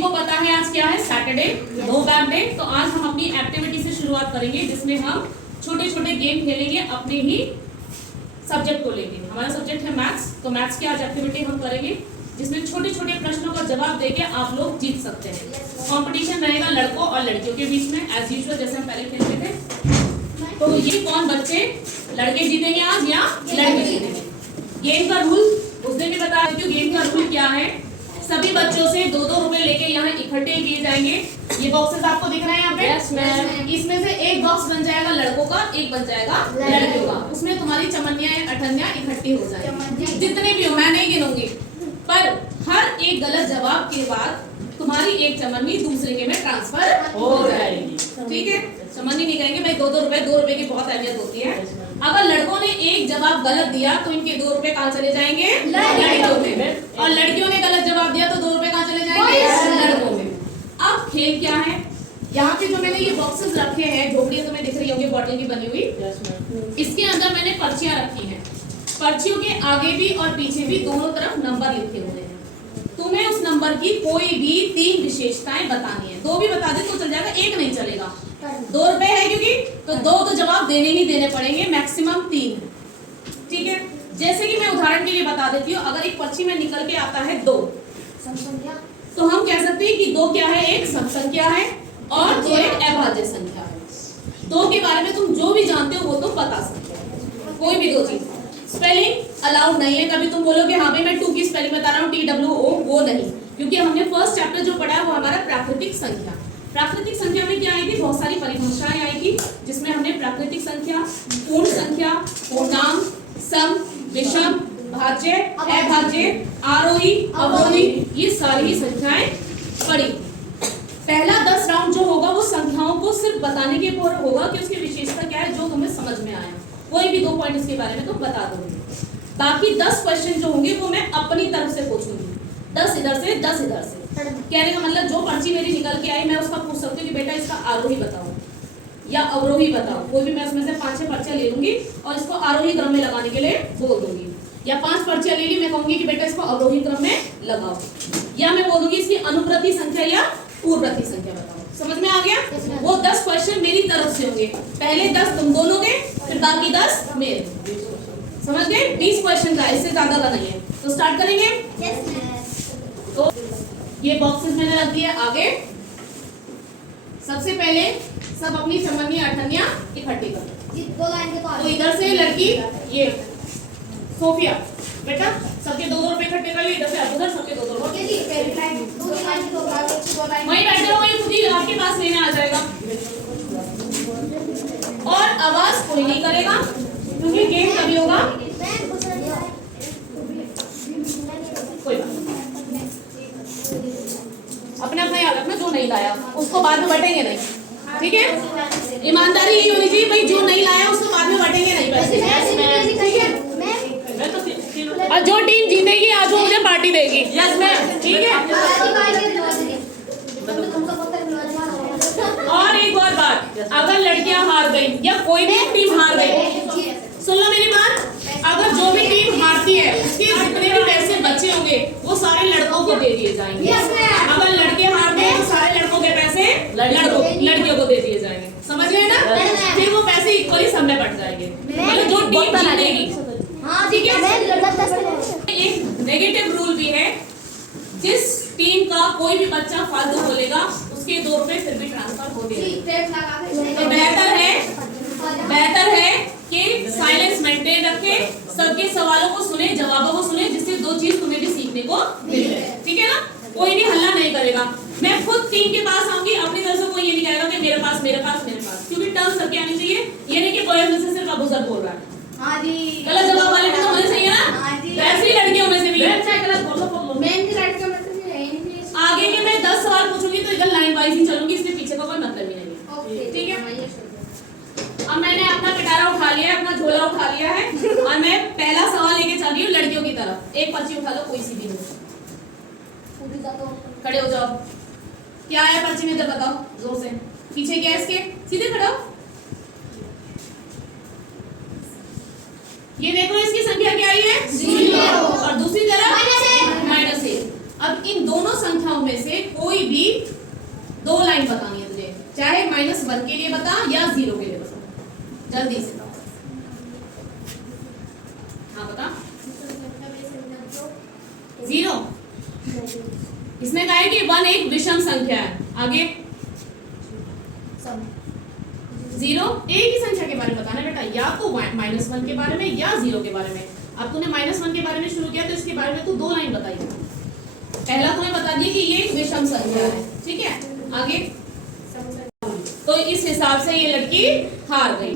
सभी को पता है आज क्या है, सैटरडे, नो बैक डे। तो आज हम अपनी एक्टिविटी से शुरुआत करेंगे जिसमें हम छोटे छोटे गेम खेलेंगे अपने ही सब्जेक्ट को लेके। हमारा सब्जेक्ट है मैथ्स, तो मैथ्स की आज एक्टिविटी हम करेंगे जिसमें छोटे छोटे प्रश्नों का जवाब देके आप लोग जीत सकते हैं। कंपटीशन रहेगा लड़कों और लड़कियों के बीच में एज यूजुअल, जैसे हम पहले खेलते थे। तो ये कौन बच्चे, लड़के जीतेंगे आज या लड़के जीतेंगे? गेम का रूल उस दिन भी बता देती हूँ। गेम का रूल क्या है, सभी बच्चों से 2-2 रुपए लेके यहाँ इकट्ठे किए जाएंगे। ये बॉक्सेस आपको दिख रहे हैं यहाँ पे? yes, इसमें से एक बॉक्स बन जाएगा लड़कों का, एक बन जाएगा लड़कियों का। उसमें तुम्हारी चमनिया या अठन्या इकट्ठी हो जाएगी, जितने भी हो, मैं नहीं गिनूंगी। पर हर एक गलत जवाब के बाद तुम्हारी एक चमन्नी दूसरे के में ट्रांसफर हो जाएगी। ठीक है, चमन्नी नहीं कहेंगे भाई 2-2 रुपए, 2 रुपए की बहुत अहमियत होती है। अगर लड़कों ने एक जवाब गलत दिया तो इनके 2 रुपए कहाँ चले जाएंगे? लड़कियों में। और लड़कियों ने गलत जवाब दिया तो 2 रुपए कहाँ चले जाएंगे? लड़कों में। अब खेल क्या है, यहाँ पे जो मैंने ये बॉक्सेस रखे हैं, झोपड़ियां तुम्हें दिख रही होंगी बॉटल की बनी हुई, इसके अंदर मैंने पर्चियां रखी हैं। पर्चियों के आगे भी और पीछे भी दोनों तरफ नंबर लिखे हुए हैं। तुम्हें उस नंबर की कोई भी 3 विशेषताएं बतानी है। 2 भी बता दे तो चल जाएगा, 1 नहीं चलेगा। 2 रुपए है क्योंकि, तो 2 तो जवाब देने ही देने पड़ेंगे, मैक्सिमम 3। ठीक है, जैसे कि मैं उदाहरण के लिए बता देती हूँ। अगर एक पर्ची में निकल के आता है 2, तो हम कह सकते हैं कि 2 क्या है, एक सम संख्या है और 2 एक अभाज्य संख्या है। 2 के बारे में तुम जो भी जानते हो वो तुम बता सकते हो, कोई भी 2 चीज। स्पेलिंग अलाउड नहीं है। कभी तुम बोलोगे हाँ भाई मैं 2 की स्पेलिंग बता रहा हूँ TWO, वो नहीं, क्योंकि हमने फर्स्ट चैप्टर जो पढ़ा है वो हमारा प्राकृतिक संख्या। प्राकृतिक संख्या में क्या आई थी, बहुत सारी परिभाषाएं आई थी, जिसमें हमने प्राकृतिक संख्या, पूर्ण संख्या, पूर्णांक, सम, विषम, भाज्य, अभाज्य, आरोही, अवरोही, ये सारी संख्याएं पढ़ी। पहला 10 राउंड जो होगा वो संख्याओं को सिर्फ बताने के ऊपर होगा कि उसकी विशेषता क्या है, जो तुम्हें समझ में आया। कोई भी 2 पॉइंट इसके बारे में तुम बता दोगे। बाकी 10 क्वेश्चन जो होंगे वो मैं अपनी तरफ से पूछूंगी, 10 इधर से 10 इधर से। कहने का मतलब जो पर्ची मेरी निकल के आई मैं उसका पूछ सकती हूँ कि बेटा इसका आरोही बताओ या अवरोही बताओ। कोई भी मैं उसमें से 5-6 पर्चियां ले लूंगी और इसको आरोही क्रम में लगाने के लिए बोल दूंगी। या 5 पर्चियां ले ली, मैं कहूंगी कि बेटा इसको अवरोही क्रम में लगाओ। या मैं बोलूंगी इसकी अनुप्रति संख्या या पूर्वप्रति संख्या बताओ। समझ में आ गया? वो 10 क्वेश्चन मेरी तरफ से होंगे। पहले 10 तुम दोनों के, फिर बाकी 10 मेरे। समझ गए? 20 क्वेश्चन का, इससे ज्यादा का नहीं है। तो स्टार्ट करेंगे। तो ये बॉक्सेस मैंने रख दिए आगे। सबसे पहले सब अपनी चमनिया अठन्या इकट्ठी करो। तो इधर से लड़की ये सोफिया, बेटा सबके 2-2 रुपए इकट्ठे कर लिए। इधर से उधर सबके 2-2 रुपए। वहीं बैठे रहो, ये खुद ही आपके पास लेने आ जाएगा। और आवाज कोई नहीं करेगा क्योंकि गेम कभी होगा, कोई बात अपने अपना याद रखना। जो नहीं लाया उसको बाद में बटेंगे नहीं, ठीक है? ईमानदारी यही होनी चाहिए भाई, जो नहीं लाया उसको बाद में बटेंगे नहीं पैसे, ठीक है? और जो टीम जीतेगी आज वो मुझे पार्टी देगी। यस मैम, ठीक है? और एक और बात, अगर लड़कियां हार गई या कोई भी टीम हार गई, सुन लो मेरी बात, अगर जो भी टीम हारती है उसके जितने भी पैसे बचे होंगे वो सारे लड़कों को दे दिए जाएंगे। अगर लड़के हार गए तो सारे लड़कों के पैसे लड़कियों को दे दिए जाएंगे। समझ गए ना? फिर वो पैसे इक्वली सब में बट जाएंगे। मतलब जो टीम जीतेगी, ठीक है? एक नेगेटिव रूल भी है, जिस टीम का कोई भी बच्चा फालतू बोलेगा उसके 2 रुपए फिर भी ट्रांसफर हो गए। तो बेहतर है कि साइलेंस मेंटेन रखे, सबके सवालों को सुने, जवाबों को सुने, जिससे 2 चीज तुम्हें भी सीखने को मिले। ठीक है ना? कोई भी हल्ला नहीं करेगा। मैं खुद टीम के पास आऊंगी, अपनी तरफ से कोई ये नहीं कहेगा कि मेरे पास, क्योंकि टर्न सबके आनी चाहिए। ये नहीं कि कोई में से सिर्फ अबूजर बोल रहा है। हाँ जी, गलत जवाब वाले में तो होने चाहिए ना। हाँ जी, वैसी लड़कियों में से भी गलत बोलो। मैं इनकी लड़कियों में से भी है। आगे के मैं 10 सवाल पूछूंगी तो इधर लाइन वाइज ही चलूंगी, इसलिए पीछे का कोई मतलब ही नहीं है। ठीक है? अब मैंने अपना पिटारा उठा लिया है, अपना झोला उठा लिया है और मैं पहला सवाल लेके चल रही हूँ लड़कियों की तरफ। एक पर्ची उठा लो, कोई सी भी हो, खड़े हो जाओ। क्या आया पर्ची में, जब बताओ जोर से। पीछे क्या है इसके, सीधे खड़े हो। ये देखो इसकी संख्या क्या आई है, 0 और दूसरी तरफ -1। अब इन दोनों संख्याओं में से कोई भी दो लाइन बतानी है तुझे, चाहे -1 के लिए बता या 0 के लिए बता, जल्दी से। हाँ बता। 0 इसने कहा है कि 1 एक विषम संख्या है। आगे 0 एक ही संख्या के बारे में बताना बेटा, या तो -1 के बारे में या 0 के बारे में। अब तूने -1 के बारे में शुरू किया तो इसके बारे में तू दो लाइन बताई। पहला तुम्हें बता दिया कि ये एक विषम संख्या है, ठीक है। आगे तो इस हिसाब से ये लड़की हार गई।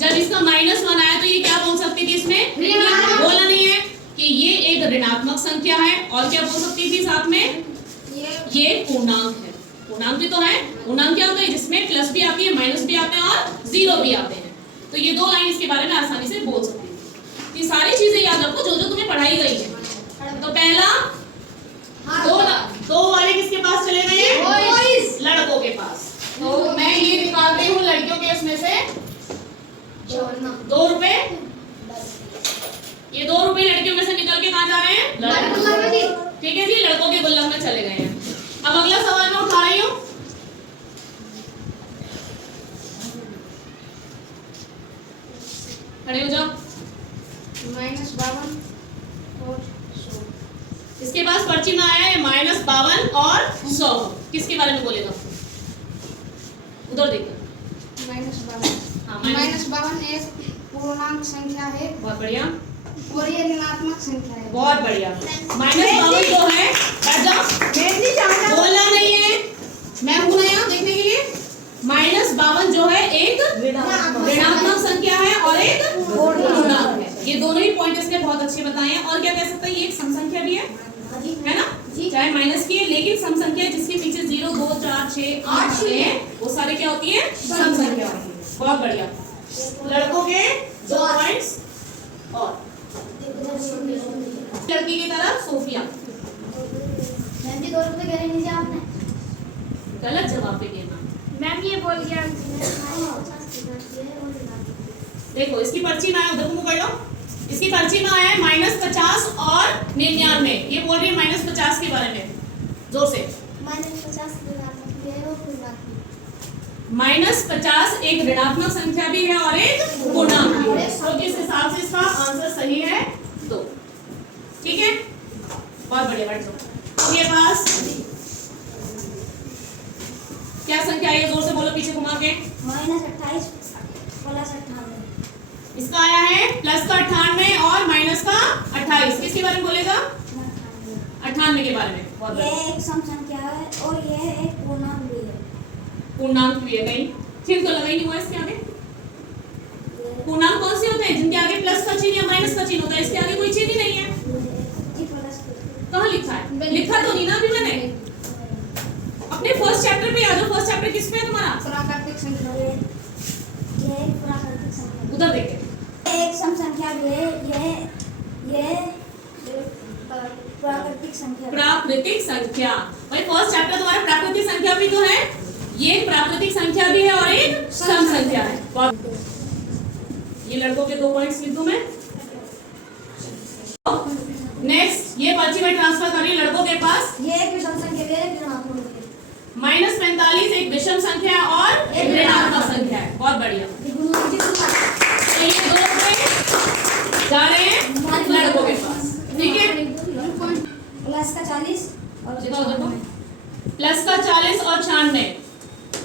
जब इसका -1 आया तो ये क्या बोल सकती थी, इसमें बोला नहीं है कि ये एक ऋणात्मक संख्या है, और क्या बोल सकती थी साथ में, ये पूर्णांक है। पूर्णांक भी तो है, पूर्णांक क्या होता है जिसमें प्लस भी आती है, माइनस भी आते हैं और 0 भी आते हैं। तो ये दो लाइन इसके बारे में आसानी से बोल सकती है। ये सारी चीजें याद रखो जो जो तुम्हें पढ़ाई गई है। तो पहला दो वाले किसके पास चले गए, लड़कों के पास। तो मैं ये निकाल रही हूँ लड़कियों के उसमें से 2 रुपए। ये 2 रुपए लड़कियों में से निकल के कहाँ जा रहे हैं, ठीक है जी, लड़कों के गुल्लक में चले गए हैं। अब अगला सवाल मैं उठा रही हूँ। खड़े हो जाओ। -52 और 100। इसके पास पर्ची में आया है -52 और 100। किसके बारे में बोलेगा, उधर देखो। -52 एक पूर्णांक संख्या है। बहुत बढ़िया। और ये ऋणात्मक संख्या है। बहुत बढ़िया। -52 जो है, बैठ जाओ, बोलना नहीं है, मैं हूं ना यहाँ देखने के लिए। -52 जो है एक ऋणात्मक संख्या है और एक पूर्णांक है। ये दोनों ही पॉइंट इसने बहुत अच्छे बताए हैं। और क्या कह सकते हैं, ये एक सम संख्या भी है ना, चाहे माइनस की है, लेकिन सम संख्या जिसके पीछे 0, 2, 4, 6, 8 है, वो सारे क्या होती है, सम संख्या होती है। बहुत बढ़िया। लड़कों के 2 पॉइंट्स। और लड़की की तरफ सोफिया। आपने गलत जवाब पे गिरना। मैम ये बोल गया। देखो इसकी पर्ची में आया, उधर को पढ़ लो। इसकी पर्ची में आया है -50 और 99। ये बोल रही है -50 के बारे में, जोर से। -50 एक ऋणात्मक संख्या भी है और एक पूर्णांक भी है। तो जिस हिसाब से इसका आंसर सही है 2, ठीक है। बहुत बढ़िया, बैठ जाओ। ये पास क्या संख्या है, जोर से बोलो, पीछे घुमा के। -28 + 98। इसका आया है प्लस का 98 और माइनस का 28। किसके बारे में बोलेगा, 98 के बारे में। बहुत ये एक सम संख्या है और ये एक पूर्णांक भी है। पूर्णांक भी है, नहीं चिन्ह तो लगा ही नहीं हुआ इसके आगे। पूर्णांक कौन से होते हैं, जिनके आगे प्लस का चिन्ह या माइनस का चिन्ह होता है, इसके आगे कोई चिन्ह ही नहीं है। कहाँ लिखा है, लिखा तो नहीं ना अभी मैंने। अपने फर्स्ट चैप्टर पे आ जाओ। फर्स्ट चैप्टर किस पे है तुम्हारा, प्राकृतिक संख्या। ये एक प्राकृतिक संख्या, उधर देखिए। एक सम संख्या भी है। ये प्राकृतिक संख्या। प्राकृतिक संख्या, भाई फर्स्ट चैप्टर तुम्हारा प्राकृतिक संख्या भी तो है। ये एक प्राकृतिक संख्या भी है और एक सम संख्या है। ये लड़कों के 2 पॉइंट्स लिख दूं मैं। नेक्स्ट ये पर्ची में ट्रांसफर कर रही लड़कों के पास। ये एक विषम संख्या है, एक ऋणात्मक है। -45 एक विषम संख्या और एक ऋणात्मक संख्या है। बहुत बढ़िया। तो ये 2 रुपए जा रहे हैं लड़कों के पास, ठीक है। प्लस का 40 और प्लस का 40 और 96।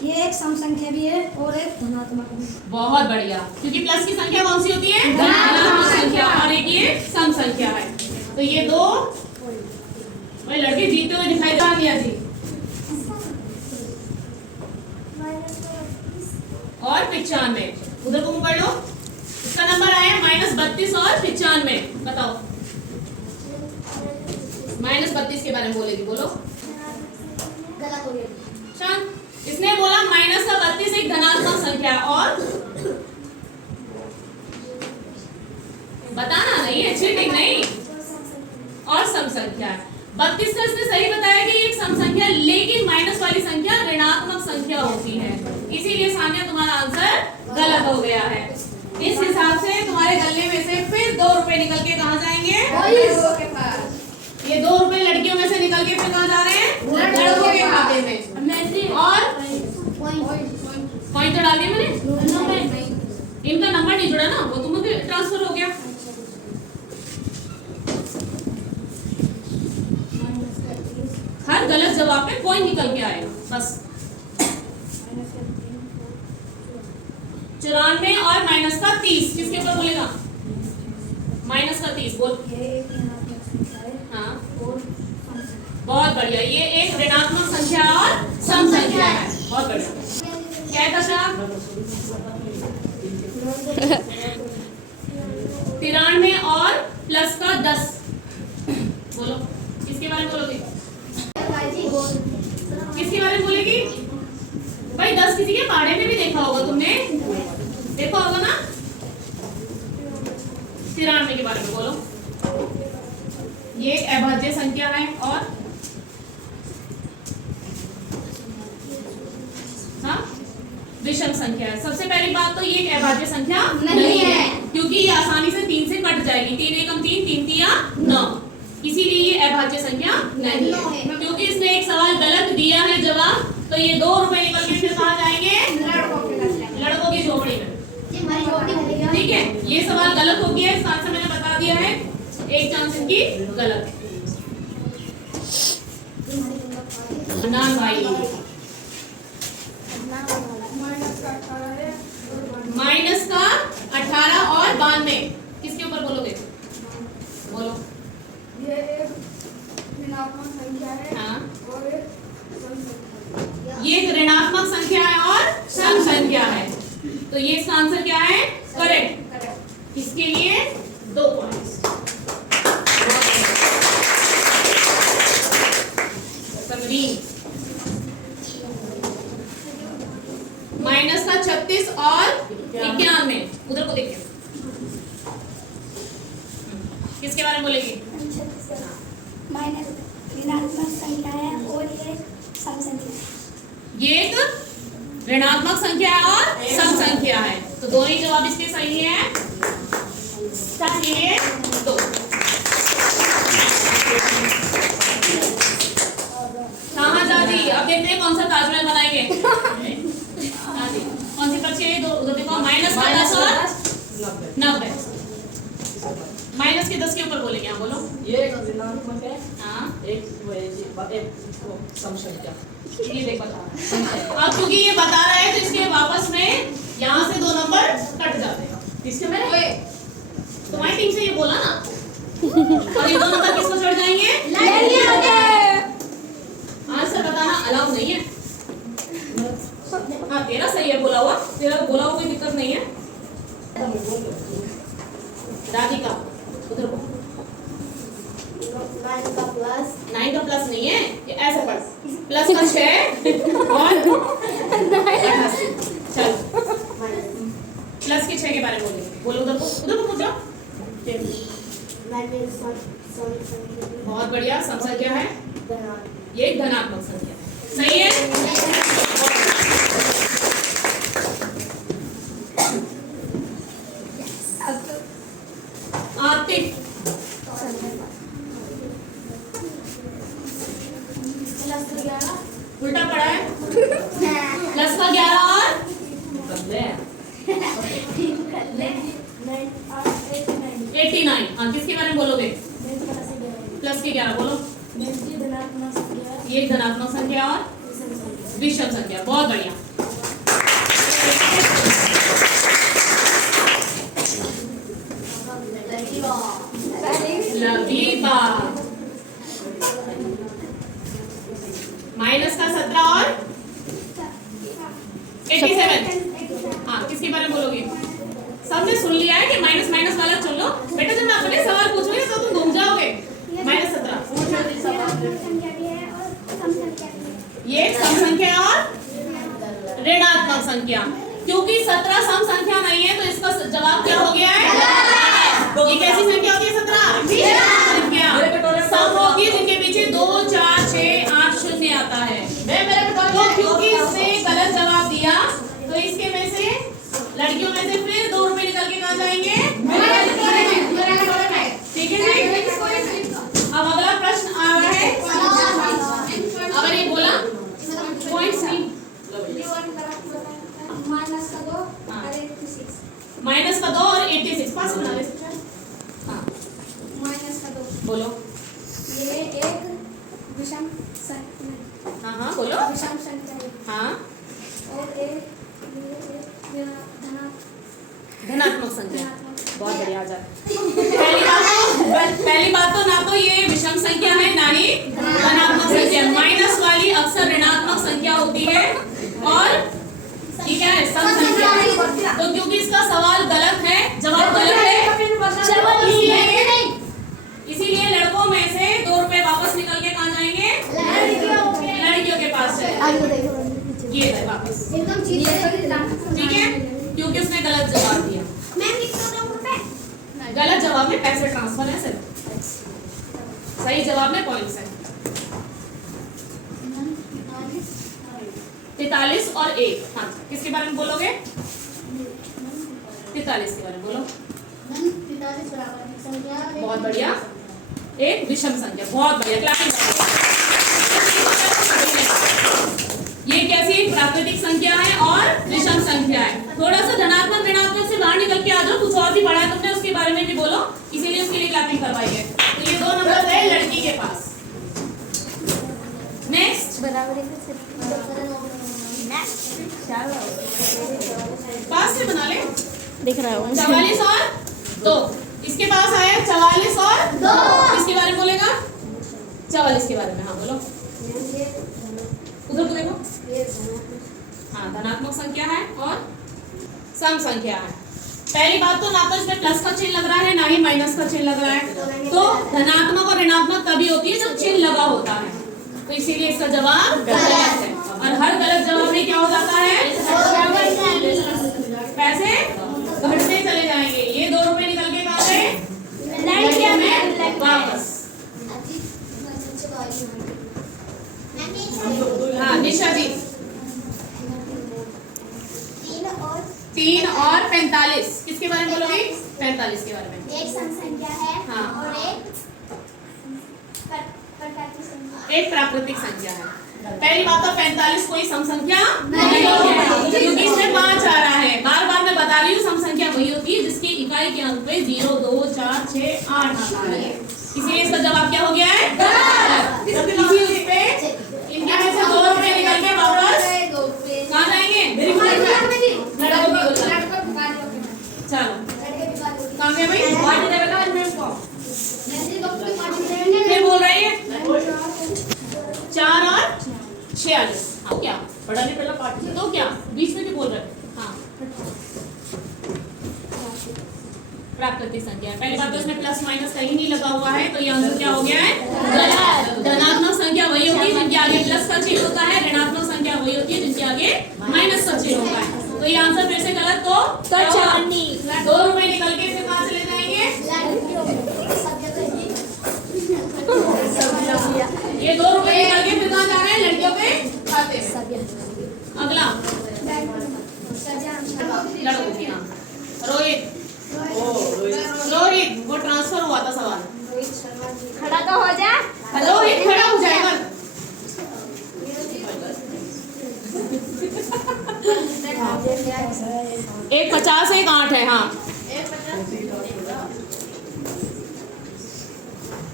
ये एक सम संख्या भी है और एक धनात्मक है। बहुत बढ़िया, क्योंकि प्लस की संख्या कौन सी होती है, धनात्मक संख्या, और एक ये सम संख्या है। तो ये 2 भाई लड़के जीते हुए दिखाई दे रही है जी। और 95, उधर को पढ़ लो। इसका नंबर आया -32 और 95। बताओ -32 के बारे में बोलेगी, बोलो। गलत हो गया। शांत। इसने बोला -32 एक धनात्मक संख्या और बताना नहीं है, चीटिंग नहीं, और सम संख्या। 32 का इसने सही बताया कि एक सम संख्या, लेकिन माइनस वाली संख्या ऋणात्मक संख्या होती है, इसीलिए सान्या तुम्हारा आंसर गलत हो गया है। इस हिसाब से तुम्हारे गले में से फिर 2 रुपए निकल के कहाँ जाएंगे, के पास। ये 2 रुपए लड़कियों में से निकल के फिर कहाँ जा रहे हैं? लड़कों के खाते में। और पॉइंट तो डाल दिया मैंने, इनका नंबर नहीं जुड़ा ना, वो तो मुझे ट्रांसफर हो गया। हर गलत जवाब पे पॉइंट निकल के आएगा बस। 94 और माइनस का 30 किसके ऊपर बोलेगा? माइनस का 30 बोल। हाँ बहुत बढ़िया, ये एक ऋणात्मक संख्या और सम संख्या है, बहुत बढ़िया। क्या है दशा? 93 और प्लस का 10 बोलो, किसके बारे में बोलोगे? किसके बारे में बोलेगी भाई? 10 किसी के बारे में भी देखा होगा तुमने, देखा होगा ना। 93 के बारे में बोलो। ये अभाज्य संख्या है और हाँ विषम संख्या है। सबसे पहली बात तो ये एक अभाज्य संख्या नहीं है, क्योंकि ये आसानी से 3 से कट जाएगी। 3 एकम 3, 3 तिया 9, इसीलिए ये अभाज्य संख्या नहीं है। क्योंकि इसने एक सवाल गलत दिया है जवाब, तो ये 2 रुपए निकल के फिर कहाँ जाएंगे? लड़कों की झोपड़ी में। ठीक है, ये सवाल गलत हो गया है, साथ से मैंने बता दिया है, एक चांस इनकी गलत है। नान भाई माइनस का 18 और 92 किसके ऊपर बोलोगे? बोलो। ये एक ऋणात्मक संख्या है हाँ और एक सम संख्या है। ये एक ऋणात्मक संख्या है और सम संख्या है, तो ये इसका आंसर क्या है? करेक्ट। इसके लिए 2 पॉइंट्स। माइनस का 36 और 91 उधर को देखिए, किसके बारे में बोलेगी? माइनस ऋणात्मक संख्या है और ये सम संख्या है। ये एक ऋणात्मक संख्या है और सम संख्या है, तो दोनों ही जवाब इसके सही है। ये 2। कहाँ जाती? अब देखते हैं कौन सा ताजमहल बनाएंगे। हाँ जी, कौन सी पर्ची है? 2 उधर देखो। माइनस का 10 और 90। माइनस के 10 के ऊपर बोलेंगे। हाँ बोलो। ये एक ऋणात्मक है, हाँ एक सम संख्या। ये देख बता रहा है। अब क्योंकि ये बता रहा है तो इसके वापस में यहाँ से 2 नंबर कट जाते हैं। किसके में? तुम्हारी टीम से ये बोला ना। और ये 2 नंबर किसको चढ़ जाएंगे? आंसर बताना अलाउ नहीं है। हाँ तेरा सही है बोला हुआ, तेरा बोला हुआ कोई दिक्कत नहीं है। राधिका उधर को। 9 का प्लस नहीं है, ये ऐसे पढ़। प्लस का 6 और 88। चल प्लस के 6 के बारे में बोलेंगे। बोलो उधर को पूछो। बहुत बढ़िया, सम संख्या है, ये एक धनात्मक संख्या है। सही है। आर्थिक उल्टा पड़ा है। प्लस का 11 और 89। हाँ किसके बारे में बोलोगे? प्लस के 11 बोलो। ये एक धनात्मक संख्या और विषम संख्या। बहुत बढ़िया। लबीबा माइनस का 17 और 87। हाँ किसके बारे में बोलोगे? सबने सुन लिया है कि माइनस माइनस वाला चुन लो बेटा। जब मैं अपने सवाल पूछूंगी तो तुम घूम जाओगे। माइनस 17 ये सम संख्या और ऋणात्मक संख्या। क्योंकि 17 सम संख्या नहीं है तो इसका जवाब क्या हो गया है? ये कैसी संख्या होती है? 17 संख्या। सम होगी जिनके पीछे 2, 4, 6, 8 शून्य आता है। तो क्योंकि इसने गलत जवाब दिया तो इसके में से लड़कियों में से फिर 2 रुपए निकल के कहाँ जाएंगे? ठीक है जी। अब अगला प्रश्न विषम संख्या है हाँ, और एक धनात्मक संख्या। बहुत बढ़िया, आ जाए। पहली बात तो ना तो ये विषम संख्या है ना ही धनात्मक संख्या। माइनस वाली अक्सर ऋणात्मक संख्या होती है और ये क्या है, सम संख्या। तो क्योंकि इसका सवाल गलत है, जवाब गलत है, इसीलिए लड़कों में से 2 रुपए वापस निकल के कहाँ जाएंगे, लड़कियों के पास जाएंगे। ये है वापस, एकदम ठीक है, क्योंकि उसने गलत जवाब दिया। गलत जवाब में पैसे ट्रांसफर है सिर्फ, सही जवाब में पॉइंट्स है। 43 और 1, हाँ, किसके बारे में बोलोगे? 43 के बारे में बोलो। बहुत बढ़िया, एक विषम संख्या, बहुत बढ़िया, क्लैपिंग। ये कैसी प्राकृतिक संख्या है और विषम संख्या है। थोड़ा सा धनात्मक ऋणात्मक से बाहर निकल के आ जाओ, कुछ और भी पढ़ा है तुमने, उसके बारे में भी बोलो, इसीलिए उसके लिए क्लैपिंग करवाई है। तो ये 2 नंबर गए लड़की के पास। नेक्स्ट, पास से बना ले, दिख रहा है 44 और 2, इसके पास आया 44 और 2, किसके बारे में बोलेगा? 44 के बारे में, हाँ बोलो, उधर को देखो। हाँ, धनात्मक संख्या है और सम संख्या है। पहली बात तो ना तो इसमें प्लस का चिन्ह लग रहा है ना ही माइनस का चिन्ह लग रहा है। तो धनात्मक और ऋणात्मक तभी होती है जब चिन्ह लगा होता है, तो इसीलिए इसका जवाब गलत है। और हर गलत जवाब में क्या हो जाता है, पैसे घटते चले जाएंगे। ये 2 रुपए निकल के कहाँ गए, लड़कियों में वापस। हाँ निशा जी, 3 और 45, किसके बारे में बोलोगे? 45 के बारे में। एक सम संख्या है हाँ। और एक प्राकृतिक संख्या है। पहली बात तो 45 कोई सम संख्या नहीं है, क्योंकि इसमें 5 आ रहा है। बार बार मैं बता रही हूँ, सम संख्या वही होती है जिसकी इकाई के अंक पे 0, 2, 4, 6, 8 आता है। इसीलिए इसका जवाब क्या हो गया है, इसी उस पे इनके में से 2 रुपए निकल के वापस कहाँ जाएंगे, चलो काम है भाई। फिर बोल रही है 4 और 46। हाँ क्या पढ़ा नहीं, पहला पार्ट तो क्या बीच में भी बोल रहे हैं। हाँ, प्राकृतिक संख्या। पहली बात तो इसमें प्लस माइनस कहीं नहीं लगा हुआ है, तो ये आंसर क्या हो गया है, गलत। धनात्मक संख्या वही होती है जिनके आगे प्लस का चिन्ह होता है, ऋणात्मक संख्या वही होती है जिनके आगे माइनस का चिन्ह होता है। तो ये आंसर फिर से गलत। तो 2 रुपए निकल के फिर कहाँ चले जाएंगे, ये 2 रुपए निकल के फिर कहाँ जा रहे हैं, लड़कियों के खाते में। अगला लड़कों की, हाँ रोहित, रोहित वो ट्रांसफर हुआ था सवाल। खड़ा तो हो जा। रोहित खड़ा हो जाएगा। एक 50 एक 8 है। हाँ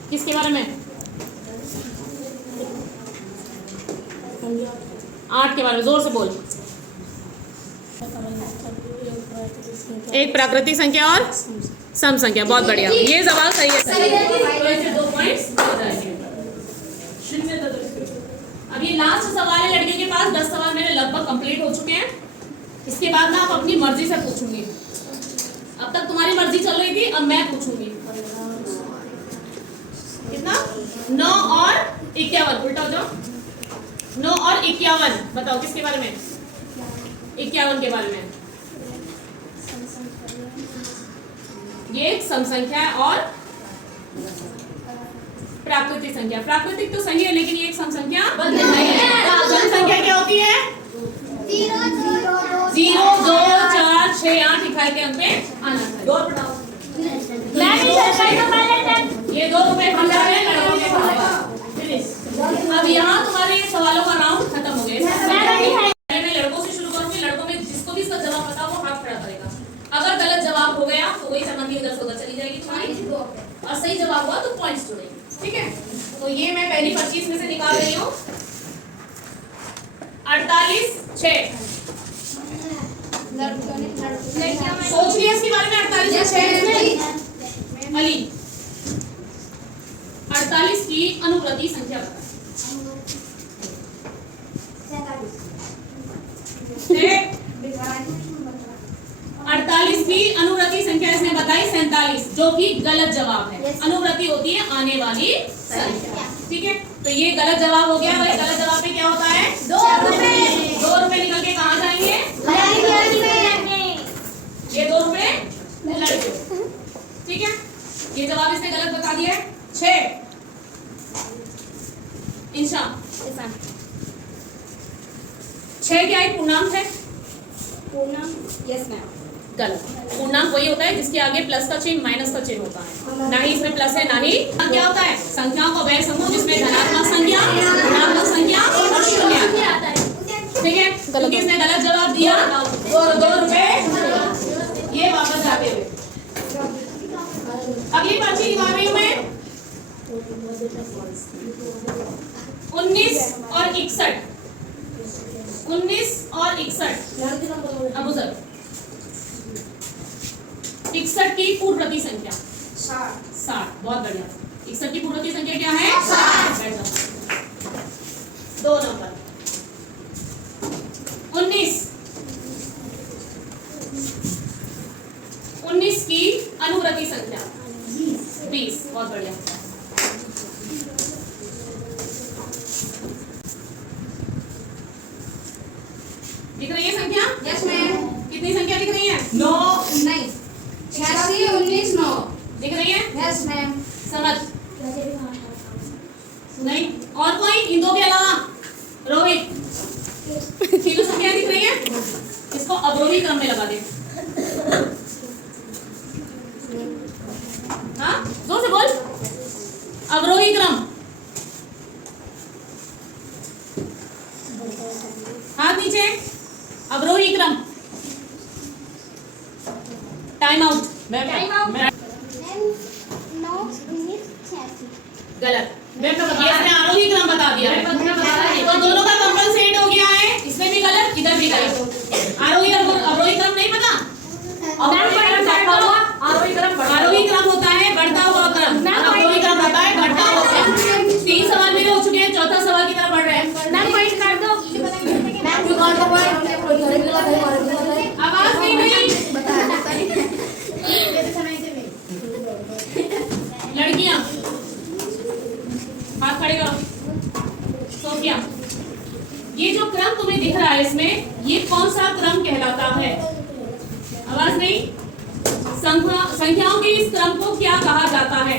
किसके बारे में, 8 के बारे में, जोर से बोल। एक प्राकृतिक संख्या और सम संख्या, बहुत बढ़िया, ये सवाल सही है। तो इससे 2 पॉइंट्स हो जाएंगे। अब ये लास्ट सवाल है लड़कियों के पास। 10 सवाल मेरे लगभग कंप्लीट हो चुके हैं। इसके बाद ना आप अपनी मर्जी से पूछूंगी। अब तक तुम्हारी मर्जी चल रही थी, अब मैं पूछूंगी। कितना, 9 और 51, उल्टा हो जाओ। 9 और 51 बताओ किसके बारे में, 51 के बारे में। ये एक सम संख्या है और प्राकृतिक संख्या। प्राकृतिक तो सही है लेकिन ये एक सम संख्या नहीं है। सम संख्या क्या होती है, 0, 2, 4, 6, 8 इकाई के अंक पे आना चाहिए। ये 2 रुपए हम जा रहे हैं लड़कों के पास। अब यहाँ तुम्हारे सवालों का राउंड खत्म हो गया। मैं लड़कों से शुरू करूंगी। लड़कों में जिसको भी इसका जवाब पता वो हाथ खड़ा करेगा। अगर गलत जवाब हो गया तो वही संबंधी उधर से उधर चली जाएगी तुम्हारी, और सही जवाब हुआ तो पॉइंट्स जुड़ेंगे। ठीक है, तो ये मैं पहली 25 में से निकाल रही हूँ। 48 6 सोच लिया इसके बारे में 48 6 अली 48 की अनुप्रति संख्या बताएं। 48 की अनुवृत्ति संख्या इसने बताई 47, जो कि गलत जवाब है। अनुवृत्ति होती है आने वाली संख्या, ठीक है। तो ये गलत जवाब हो गया। भाई गलत जवाब पे क्या होता है? 2 रुपए। 2 रुपए निकल के कहाँ जाएंगे? ये 2 रुपए लड़के, ठीक है। ये जवाब इसने गलत बता दिया है। 6 इंशा 6 क्या है? पूर्णांक है। Yes ma'am. गलत। पूर्णांक वही होता है जिसके आगे प्लस का चिन्ह माइनस का चिन्ह होता है। ना ही इसमें प्लस है ना ही क्या होता है? संख्याओं का वह समूह जिसमें धनात्मक संख्या, ऋणात्मक संख्या और शून्य आता है, ठीक है। क्योंकि इसने गलत जवाब दिया 2 रुपए ये वापस जाते हुए। अगली पर्ची निकाल रही हूँ मैं। 19 और 61। 19 और 61 अब उधर 61 की पूर्ववर्ती संख्या 60। बहुत बढ़िया। 61 की पूर्ववर्ती संख्या क्या है? 60। 2 नंबर 19 की अनुवृत्ति संख्या 20। बहुत बढ़िया। दिख रही है संख्या? Yes ma'am. कितनी संख्या दिख रही है? 9 नहीं 86 19 9 दिख रही है? Yes ma'am. समझ नहीं? और कोई इन दो के अलावा? रोहित तीनों संख्या दिख रही है? इसको अवरोही क्रम में लगा दे। हाँ जोर से बोल। अवरोही क्रम। हाथ नीचे। अवरोही क्रम। Time out. मैं गलत। इसने आरोही क्रम बता दिया है। तो दोनों का कंपनसेट हो गया है। इसमें भी गलत, इधर भी गलत। आरोही क्रम नहीं पता? आरोही क्रम होता है बढ़ता हुआ क्रम, अवरोही क्रम होता है घटता हुआ क्रम। 3 सवाल मेरे हो चुके हैं, चौथा सवाल की तरफ बढ़ रहे हैं। आवाज नहीं गई। लड़कियां हाथ खड़े करो। सोफिया ये जो क्रम तुम्हें दिख रहा है इसमें ये कौन सा क्रम कहलाता है? आवाज नहीं। संख्याओं के इस क्रम को क्या कहा जाता है?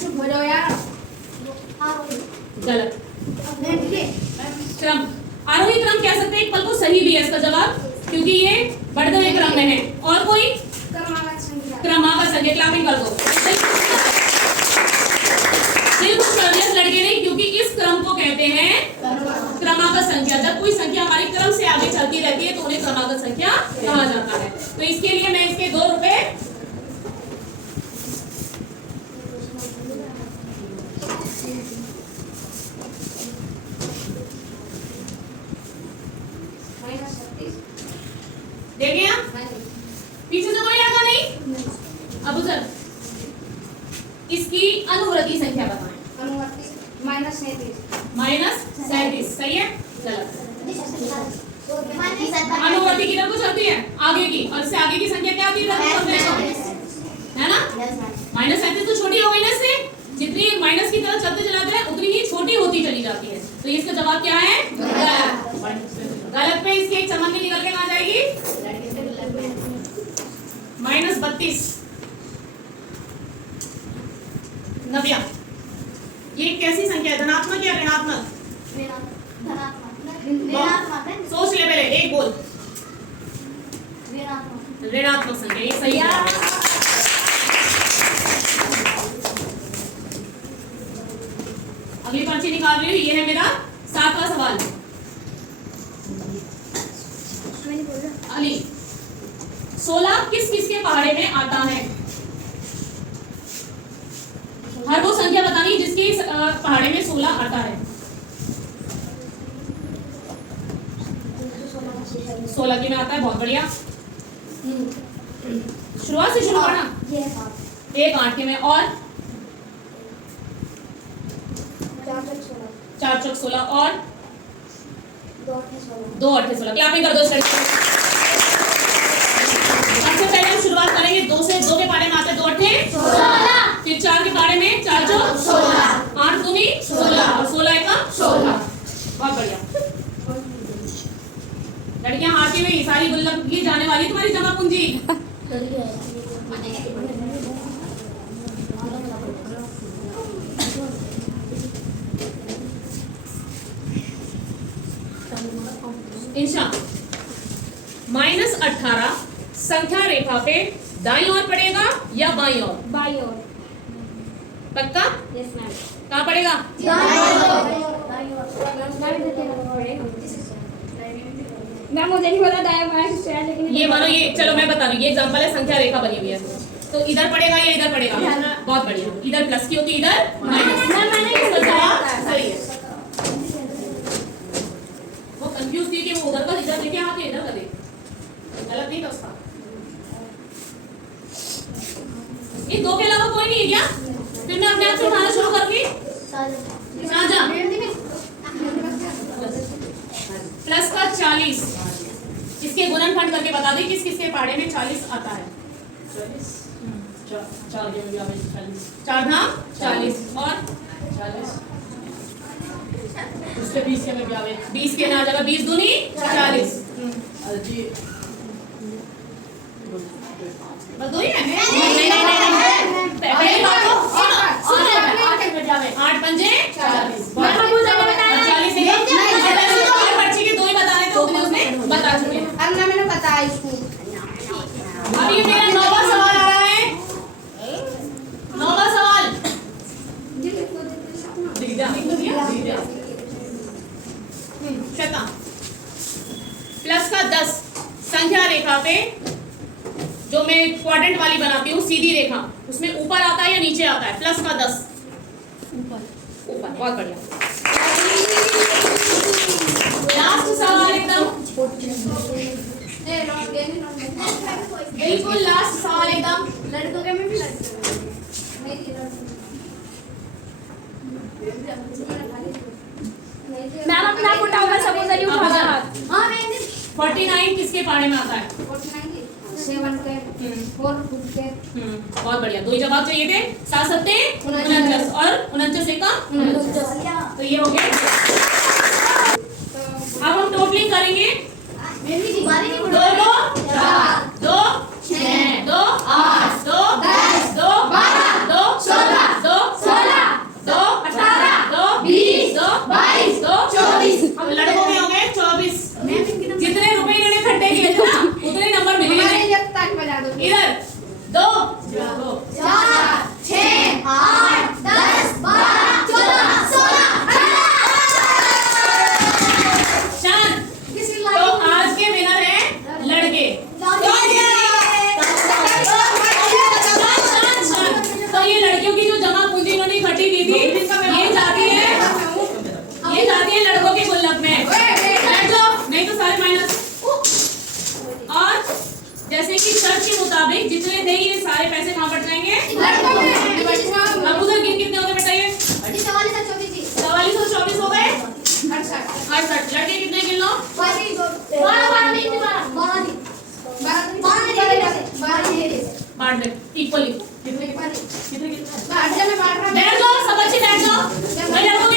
चुप हो जाओ यार। गलत। क्रम आरोही क्रम कह सकते हैं। एक पल को सही भी है इसका जवाब, क्योंकि ये बढ़ते हुए क्रम में है। और कोई? क्रमागत संख्या। क्लैपिंग कर दो। दिल खुश कर दिया इस लड़के ने, क्योंकि इस क्रम को कहते हैं क्रमागत संख्या। जब कोई संख्या हमारे क्रम से आगे चलती रहती है तो उन्हें क्रमागत संख्या कहा जाता है। तो इसके लिए मैं इसके 2 रुपए दे गया। पीछे से कोई आगा नहीं? अब सर इसकी अनुवृत्ति संख्या बताएं। -37 सही है? गलत। अनुवृत्ति की तरफ को चलती है आगे की, और इससे आगे की संख्या क्या होती है ना? -37 तो छोटी हो गई ना इससे। जितनी माइनस की तरफ चलते चलाते हैं उतनी ही छोटी होती चली जाती है। तो इसका जवाब क्या है? गलत पे इसकी एक चमन निकल के कहाँ जाएगी? -32। नव्या ये कैसी संख्या है? धनात्मक या ऋणात्मक? सोच ले पहले, एक बोल। ऋणात्मक संख्या, ये सही है। अगली पर्ची निकाल रही हूँ। ये है मेरा 7वां सवाल। अली 16 किस किस के पहाड़े में आता है? हर वो संख्या बतानी जिस इस पहाड़े में 16 आता है? 16 की में आता है, बहुत बढ़िया। शुरुआत से शुरू करना। ये 1 8 के में और 4 चौक 16 और 2 8 16। क्लैपिंग कर दो स्टडी। सबसे पहले हम शुरुआत करेंगे 2 से। 2 के पारे में आते हैं 2 8 16, फिर 4 के पारे में 4 चौक 16, 8 दूनी 16 और 16 एकम 16। बहुत बढ़िया लड़कियां, हाथी में ये सारी गुल्लक की जाने वाली तुम्हारी जमा पूंजी। इंशा, -18 संख्या रेखा पे दाईं ओर पड़ेगा या बाईं ओर? बाई और पक्का? Yes ma'am. कहाँ पड़ेगा? मैम मुझे नहीं पता दाया बाया किस तरह, लेकिन ये मानो, ये चलो मैं बता रही हूँ, ये एग्जांपल है, संख्या रेखा बनी हुई है, तो इधर पड़ेगा या इधर पड़ेगा? बहुत बढ़िया, इधर प्लस की होती है, इधर माइनस। इसका जवाब सही है। वो कंफ्यूज थी कि वो उधर का इधर देखे, यहाँ के इधर का देखे, गलत नहीं था उसका। इन 2 के अलावा कोई नहीं है क्या? फिर मैं अपने आप से उठाना शुरू करूंगी। राजा प्लस का 40, इसके गुणनखंड करके बता दें किस किस के पहाड़े में 40 आता है? 40 4 के में भी आवे 40 4 धाम 40 और 40 उसके 20 के में भी आवे 20 के ना जगह 20 दूनी 40। अरे जी बस 2 ही है? नहीं पहली बात तो सुनो 8 के में जावे 8 पंजे 40। मैम मुझे नहीं बताया। 40 नहीं, पर्ची के 2 ही बता रहे थे, उतने उसने बता चुके हैं। अब ना मैंने बताया इसको। अब ये मेरा 9वां सवाल आ रहा है। 9वां सवाल दिख गया श्वेता, प्लस का 10 संख्या रेखा पे, जो मैं क्वाड्रेंट वाली बनाती हूँ सीधी रेखा, उसमें ऊपर आता है या नीचे आता है? प्लस का 10 ऊपर। बहुत बढ़िया। लास्ट सवाल एकदम बिल्कुल लास्ट सवाल एकदम। लड़कों के में भी लड़के मैम अपना उठा होगा, सब उधर ही उठा होगा। 49 किसके पारे में आता है? 7 के 4 के बहुत बढ़िया, 2 ही जवाब चाहिए थे। 7 सत्ते 49 और 49 एकम 49। तो ये हो गया। अब हम टोटलिंग करेंगे। 2 2 4 2 6 2 8 2 10 2 12 2 14 2 16 2 18 2 20 2 22 2 24। अब लड़कों में हो गए 24। जितने रुपए इन्होंने इकट्ठे किए थे ना, उतने नंबर मिलेंगे। तक बजा दो। इधर 2 चार। तो आज के विनर हैं लड़के। तो ये लड़कियों की जो जमा पूंजी इन्होंने इकट्ठी की थी, ये जाती है लड़कों के गुल्लक में। बैठ जाओ, नहीं तो सारे माइनस। और जैसे कि शर्त के मुताबिक जितने थे ये सारे पैसे कहाँ बढ़ जाएंगे? अब उधर कितने हो गए बताइए? 44 और 24 हो गए 68। लड़के कितने गिन लो? बांट दे इक्वली। कितने बांट दे, मैं बांट रहा हूँ। बैठ जाओ, सब अच्छे बैठ जाओ। मैं लड़कों के